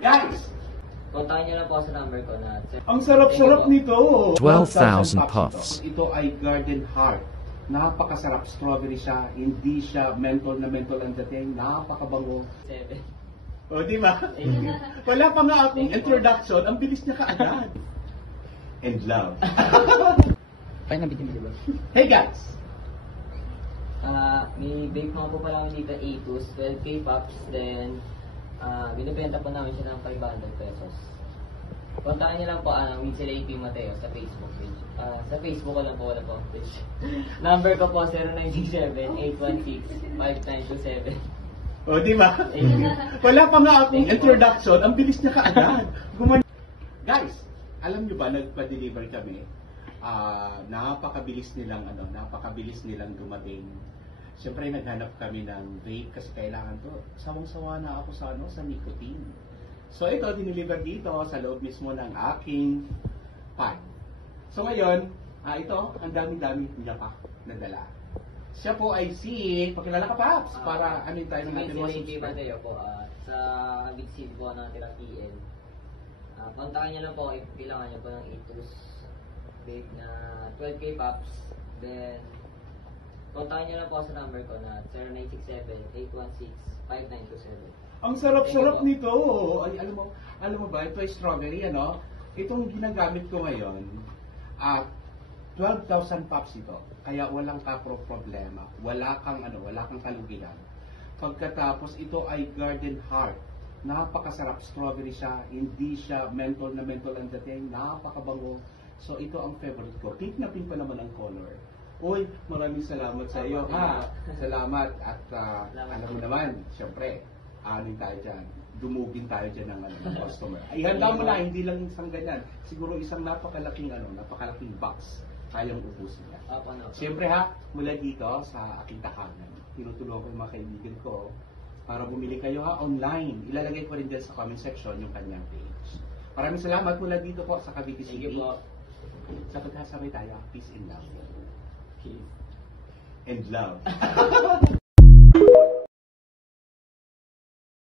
Guys, Kontakin nyo lang po sa number ko na... ang sarap-sarap nito. 12,000 puffs. Ito ay Garden Heart. Napakasarap. Strawberry siya. Hindi siya mentol na mentol ang dating. Napakabango. 7. O, di ba? Wala pa nga akong introduction. Ang bilis niya kaagad. And love. Hey guys! May vape mga po pala kami dito, A2s, 12K pops, then binibenta po namin siya ng 500 pesos. Kontakin niyo lang po with sila AP Mateo sa Facebook page. Sa Facebook ko lang po, wala po ang page. Number ko po 0967-816-5927. O, di ba? Wala pa nga akong introduction. Ang bilis niya kaagad. Guys, alam niyo ba, nagpa-deliver kami. Napakabilis nilang dumating. Siyempre, naghanap kami ng vape kasi kailangan to. Sawang-sawa na ako sa nicotine. So, ito, dineliver dito sa loob mismo ng aking pad. So, ngayon, ito, ang dami-dami niya pa nadala. Siya po ay pakilala ka, Paps, para amin tayo ng natin mga subscribe. Mateo po, sa Bitseed po natin ang PL. Kontakin niyo lang po, ipilangan niyo po ng A2s vape na 12K pops. Then, kontakin niyo lang po sa number ko na 0967-816-5927. Ang sarap-sarap nito. Ay, alam mo ba, ito ay strawberry, ano? Itong ginagamit ko ngayon, 12,000 pops ito. Kaya walang problema. Wala kang kalugihan. Pagkatapos, ito ay Garden Heart. Napakasarap. Strawberry siya. Hindi siya mentol na mentol ang dating. Napakabango. So, ito ang favorite ko. Pink na pink pa naman ang color. Uy, maraming salamat sa iyo, ha? Salamat. At alam mo naman, syempre, tayo dyan. Dumugin tayo dyan ng customer. Ihanda mo na, hindi lang isang ganyan. Siguro isang napakalaking box kayang ubusin niya. Siyempre ha, mula dito sa aking tahanan, tinutulungan ko yung mga kaibigan ko para bumili kayo online. Ilalagay ko rin dyan sa comment section yung kanyang page. Maraming salamat mula dito po sa Cavite City. Thank you po. Sa pagkasabay tayo, peace and love. Peace. And love.